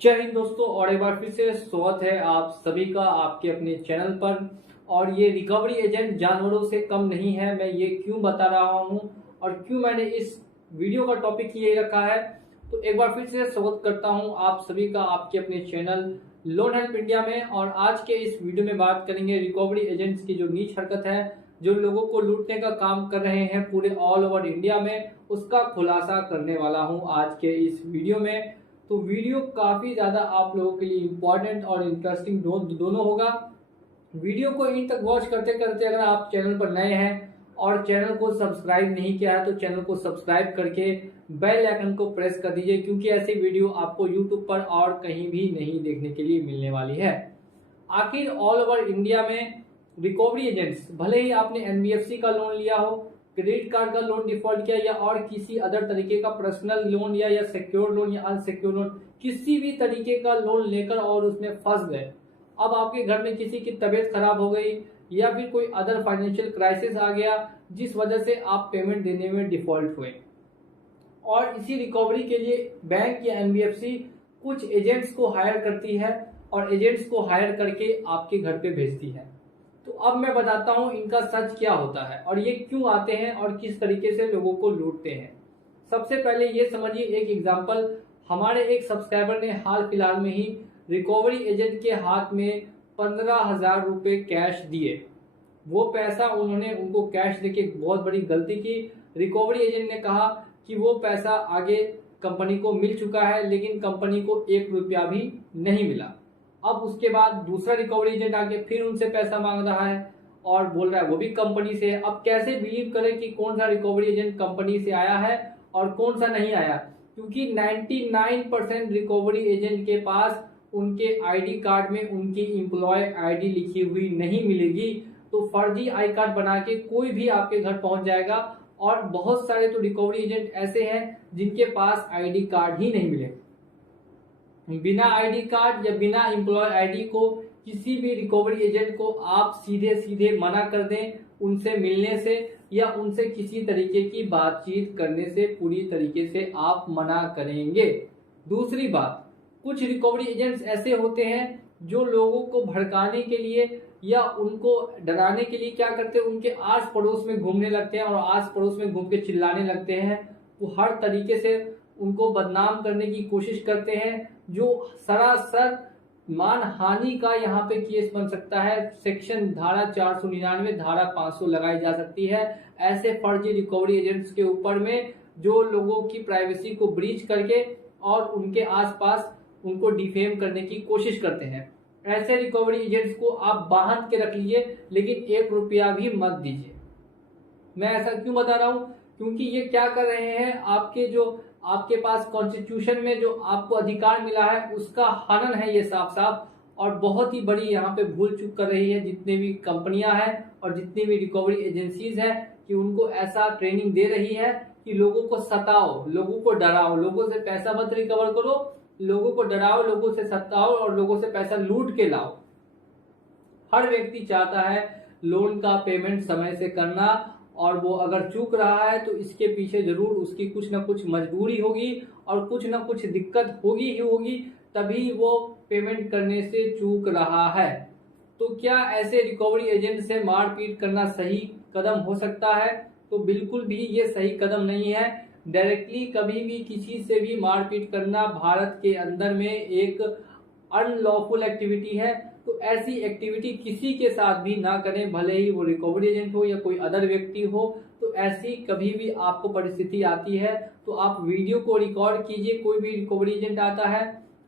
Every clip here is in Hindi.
जय हिंद दोस्तों, और एक बार फिर से स्वागत है आप सभी का आपके अपने चैनल पर। और ये रिकवरी एजेंट जानवरों से कम नहीं है। मैं ये क्यों बता रहा हूँ और क्यों मैंने इस वीडियो का टॉपिक ये रखा है, तो एक बार फिर से स्वागत करता हूँ आप सभी का आपके अपने चैनल लोन हेल्प इंडिया में। और आज के इस वीडियो में बात करेंगे रिकवरी एजेंट्स की जो नीच हरकत है, जो लोगों को लूटने का काम कर रहे हैं पूरे ऑल ओवर इंडिया में, उसका खुलासा करने वाला हूँ आज के इस वीडियो में। तो वीडियो काफी ज्यादा आप लोगों के लिए इम्पोर्टेंट और इंटरेस्टिंग दोनों होगा। वीडियो को इन तक वॉच करते करते अगर आप चैनल पर नए हैं और चैनल को सब्सक्राइब नहीं किया है तो चैनल को सब्सक्राइब करके बेल आइकन को प्रेस कर दीजिए, क्योंकि ऐसी वीडियो आपको यूट्यूब पर और कहीं भी नहीं देखने के लिए मिलने वाली है। आखिर ऑल ओवर इंडिया में रिकवरी एजेंट्स, भले ही आपने एनबीएफसी का लोन लिया हो, क्रेडिट कार्ड का लोन डिफॉल्ट किया, या और किसी अदर तरीके का पर्सनल लोन या सिक्योर लोन या अनसिक्योर लोन, किसी भी तरीके का लोन लेकर और उसमें फंस गए। अब आपके घर में किसी की तबीयत खराब हो गई या फिर कोई अदर फाइनेंशियल क्राइसिस आ गया जिस वजह से आप पेमेंट देने में डिफॉल्ट हुए, और इसी रिकवरी के लिए बैंक या एनबीएफसी कुछ एजेंट्स को हायर करती है और एजेंट्स को हायर करके आपके घर पे भेजती है। तो अब मैं बताता हूं इनका सच क्या होता है और ये क्यों आते हैं और किस तरीके से लोगों को लूटते हैं। सबसे पहले ये समझिए, एक एग्जांपल, हमारे एक सब्सक्राइबर ने हाल फिलहाल में ही रिकवरी एजेंट के हाथ में 15,000 रुपए कैश दिए। वो पैसा उन्होंने उनको कैश देके बहुत बड़ी गलती की। रिकवरी एजेंट ने कहा कि वो पैसा आगे कंपनी को मिल चुका है, लेकिन कंपनी को 1 रुपया भी नहीं मिला। अब उसके बाद दूसरा रिकवरी एजेंट आके फिर उनसे पैसा मांग रहा है और बोल रहा है वो भी कंपनी से है। अब कैसे बिलीव करें कि कौन सा रिकवरी एजेंट कंपनी से आया है और कौन सा नहीं आया, क्योंकि 99% रिकवरी एजेंट के पास उनके आईडी कार्ड में उनकी एम्प्लॉय आईडी लिखी हुई नहीं मिलेगी। तो फर्जी आई कार्ड बना के कोई भी आपके घर पहुंच जाएगा, और बहुत सारे तो रिकवरी एजेंट ऐसे हैं जिनके पास आईडी कार्ड ही नहीं मिले। बिना आईडी कार्ड या बिना एम्प्लॉय आईडी को किसी भी रिकवरी एजेंट को आप सीधे सीधे मना कर दें उनसे मिलने से या उनसे किसी तरीके की बातचीत करने से, पूरी तरीके से आप मना करेंगे। दूसरी बात, कुछ रिकवरी एजेंट्स ऐसे होते हैं जो लोगों को भड़काने के लिए या उनको डराने के लिए क्या करते हैं, उनके आस पड़ोस में घूमने लगते हैं और आस पड़ोस में घूम के चिल्लाने लगते हैं। वो हर तरीके से उनको बदनाम करने की कोशिश करते हैं, जो सरासर मानहानि का यहाँ पे केस बन सकता है। सेक्शन धारा 499, धारा 500 लगाई जा सकती है ऐसे फर्जी रिकवरी एजेंट्स के ऊपर में, जो लोगों की प्राइवेसी को ब्रीच करके और उनके आसपास उनको डिफेम करने की कोशिश करते हैं। ऐसे रिकवरी एजेंट्स को आप बांध के रख लीजिए, लेकिन 1 रुपया भी मत दीजिए। मैं ऐसा क्यों बता रहा हूं, क्योंकि ये क्या कर रहे हैं, आपके पास कॉन्स्टिट्यूशन में जो आपको अधिकार मिला है उसका हनन है ये साफ साफ, और बहुत ही बड़ी यहाँ पे भूल चूक कर रही है जितने भी कंपनियां हैं और जितनी भी रिकवरी एजेंसीज हैं, कि उनको ऐसा ट्रेनिंग दे रही है कि लोगों को सताओ, लोगों को डराओ, लोगों से पैसा मत रिकवर करो, लोगों को डराओ, लोगों से सताओ और लोगों से पैसा लूट के लाओ। हर व्यक्ति चाहता है लोन का पेमेंट समय से करना, और वो अगर चूक रहा है तो इसके पीछे जरूर उसकी कुछ ना कुछ मजबूरी होगी और कुछ ना कुछ दिक्कत होगी ही होगी, तभी वो पेमेंट करने से चूक रहा है। तो क्या ऐसे रिकवरी एजेंट से मारपीट करना सही कदम हो सकता है? तो बिल्कुल भी ये सही कदम नहीं है। डायरेक्टली कभी भी किसी से भी मारपीट करना भारत के अंदर में एक अनलॉफुल एक्टिविटी है। तो ऐसी एक्टिविटी किसी के साथ भी ना करें, भले ही वो रिकवरी एजेंट हो या कोई अदर व्यक्ति हो। तो ऐसी कभी भी आपको परिस्थिति आती है तो आप वीडियो को रिकॉर्ड कीजिए। कोई भी रिकवरी एजेंट आता है,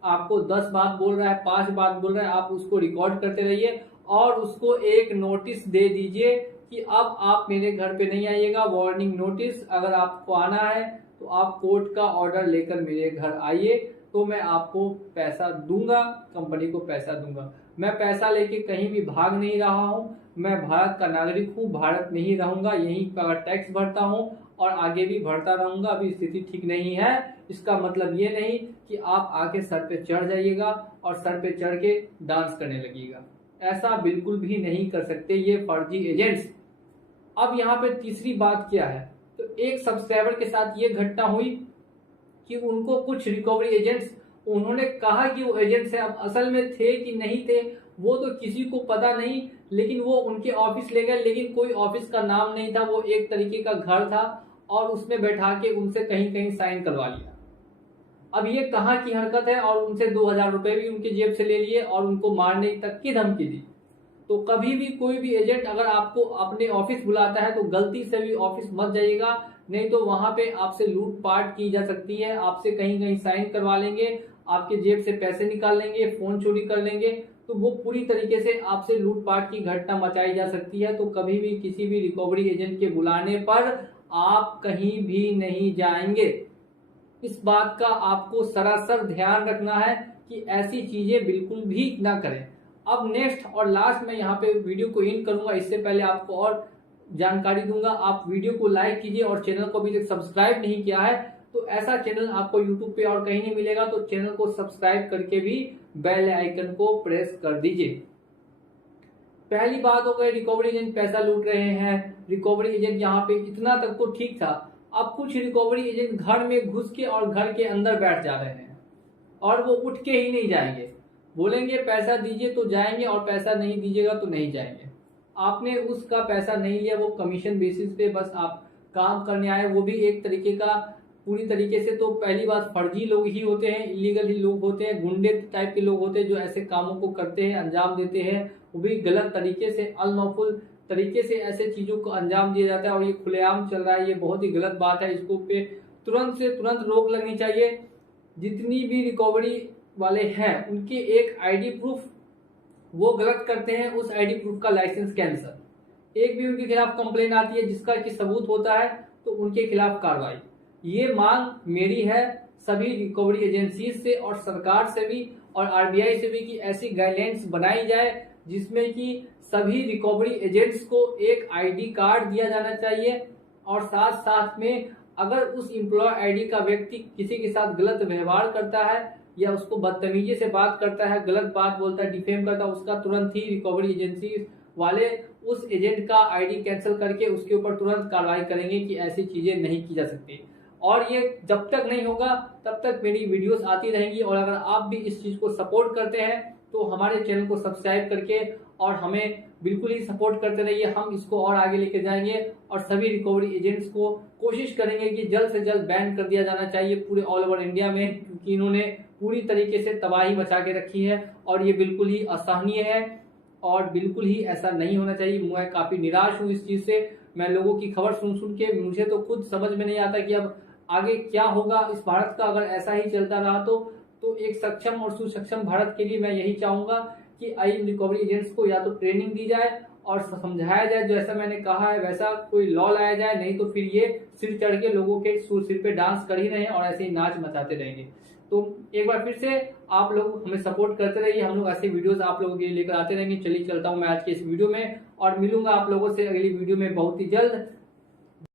आपको 10 बात बोल रहा है, 5 बात बोल रहा है, आप उसको रिकॉर्ड करते रहिए और उसको एक नोटिस दे दीजिए कि अब आप मेरे घर पे नहीं आइएगा, वार्निंग नोटिस। अगर आपको आना है तो आप कोर्ट का ऑर्डर लेकर मेरे घर आइए, तो मैं आपको पैसा दूंगा, कंपनी को पैसा दूंगा। मैं पैसा लेके कहीं भी भाग नहीं रहा हूँ, मैं भारत का नागरिक हूँ, भारत में ही रहूंगा, यहीं पर टैक्स भरता हूँ और आगे भी भरता रहूंगा। अभी स्थिति ठीक नहीं है, इसका मतलब ये नहीं कि आप आके सर पे चढ़ जाइएगा और सर पे चढ़ के डांस करने लगिएगा। ऐसा बिल्कुल भी नहीं कर सकते ये फर्जी एजेंट्स। अब यहाँ पे तीसरी बात क्या है, तो एक सब्सक्राइबर के साथ ये घटना हुई कि उनको कुछ रिकवरी एजेंट्स उन्होंने कहा कि वो एजेंट्स हैं, अब असल में थे कि नहीं थे वो तो किसी को पता नहीं, लेकिन वो उनके ऑफिस ले गए, लेकिन कोई ऑफिस का नाम नहीं था, वो एक तरीके का घर था और उसमें बैठा के उनसे कहीं कहीं साइन करवा लिया। अब ये कहाँ की हरकत है, और उनसे 2000 रुपए भी उनके जेब से ले लिए और उनको मारने तक की धमकी दी। तो कभी भी कोई भी एजेंट अगर आपको अपने ऑफिस बुलाता है तो गलती से भी ऑफिस मत जाइएगा, नहीं तो वहां पे आपसे लूटपाट की जा सकती है, आपसे कहीं कहीं साइन करवा लेंगे, आपके जेब से पैसे निकाल लेंगे, फोन चोरी कर लेंगे, तो वो पूरी तरीके से आपसे लूटपाट की घटना मचाई जा सकती है। तो कभी भी किसी भी रिकवरी एजेंट के बुलाने पर आप कहीं भी नहीं जाएंगे। इस बात का आपको सरासर ध्यान रखना है कि ऐसी चीजें बिल्कुल भी ना करें। अब नेक्स्ट और लास्ट मैं यहाँ पे वीडियो को इन करूंगा, इससे पहले आपको और जानकारी दूंगा। आप वीडियो को लाइक कीजिए और चैनल को अभी तक सब्सक्राइब नहीं किया है तो ऐसा चैनल आपको यूट्यूब पे और कहीं नहीं मिलेगा, तो चैनल को सब्सक्राइब करके भी बेल आइकन को प्रेस कर दीजिए। पहली बात हो गई, रिकवरी एजेंट पैसा लूट रहे हैं। रिकवरी एजेंट यहाँ पे इतना तक तो ठीक था, अब कुछ रिकवरी एजेंट घर में घुस के और घर के अंदर बैठ जा रहे हैं और वो उठ के ही नहीं जाएंगे, बोलेंगे पैसा दीजिए तो जाएंगे और पैसा नहीं दीजिएगा तो नहीं जाएंगे। आपने उसका पैसा नहीं लिया, वो कमीशन बेसिस पे बस आप काम करने आए, वो भी एक तरीके का पूरी तरीके से, तो पहली बात फर्जी लोग ही होते हैं, इलीगल ही लोग होते हैं, गुंडे टाइप के लोग होते हैं जो ऐसे कामों को करते हैं, अंजाम देते हैं, वो भी गलत तरीके से, अनलॉफुल तरीके से ऐसे चीजों को अंजाम दिया जाता है और ये खुलेआम चल रहा है। ये बहुत ही गलत बात है, इसको पे तुरंत से तुरंत रोक लगनी चाहिए। जितनी भी रिकवरी वाले हैं उनके एक आईडी प्रूफ वो गलत करते हैं, उस आईडी प्रूफ का लाइसेंस कैंसल, एक भी उनके खिलाफ कंप्लेन आती है जिसका कि सबूत होता है तो उनके खिलाफ कार्रवाई। ये मांग मेरी है सभी रिकवरी एजेंसी से और सरकार से भी और आरबीआई से भी कि ऐसी गाइडलाइंस बनाई जाए जिसमें कि सभी रिकवरी एजेंट्स को एक आईडी कार्ड दिया जाना चाहिए और साथ साथ में अगर उस एम्प्लॉय आईडी का व्यक्ति किसी के साथ गलत व्यवहार करता है या उसको बदतमीजी से बात करता है, गलत बात बोलता है, डिफेम करता है, उसका तुरंत ही रिकवरी एजेंसी वाले उस एजेंट का आईडी कैंसिल करके उसके ऊपर तुरंत कार्रवाई करेंगे कि ऐसी चीजें नहीं की जा सकती। और ये जब तक नहीं होगा तब तक मेरी वीडियोस आती रहेंगी। और अगर आप भी इस चीज को सपोर्ट करते हैं तो हमारे चैनल को सब्सक्राइब करके और हमें बिल्कुल ही सपोर्ट करते रहिए, हम इसको और आगे लेके जाएंगे और सभी रिकवरी एजेंट्स को कोशिश करेंगे कि जल्द से जल्द बैन कर दिया जाना चाहिए पूरे ऑल ओवर इंडिया में, क्योंकि इन्होंने पूरी तरीके से तबाही मचा के रखी है और ये बिल्कुल ही असहनीय है और बिल्कुल ही ऐसा नहीं होना चाहिए। मैं काफी निराश हूँ इस चीज से। मैं लोगों की खबर सुन सुन के मुझे तो खुद समझ में नहीं आता कि अब आगे क्या होगा इस भारत का, अगर ऐसा ही चलता रहा तो एक सक्षम और सुसक्षम भारत के लिए मैं यही चाहूंगा कि आई रिकवरी एजेंट्स को या तो ट्रेनिंग दी जाए और समझाया जाए, जैसा मैंने कहा है वैसा कोई लॉ लाया जाए, नहीं तो फिर ये सिर चढ़ के लोगों के सिर पे डांस कर ही रहे हैं और ऐसे ही नाच मचाते रहेंगे। तो एक बार फिर से आप लोग हमें सपोर्ट करते रहिए, हम लोग ऐसे वीडियोस आप लोगों के लिए लेकर आते रहेंगे। चलिए चलता हूं मैं आज के इस वीडियो में और मिलूंगा आप लोगों से अगली वीडियो में बहुत ही जल्द।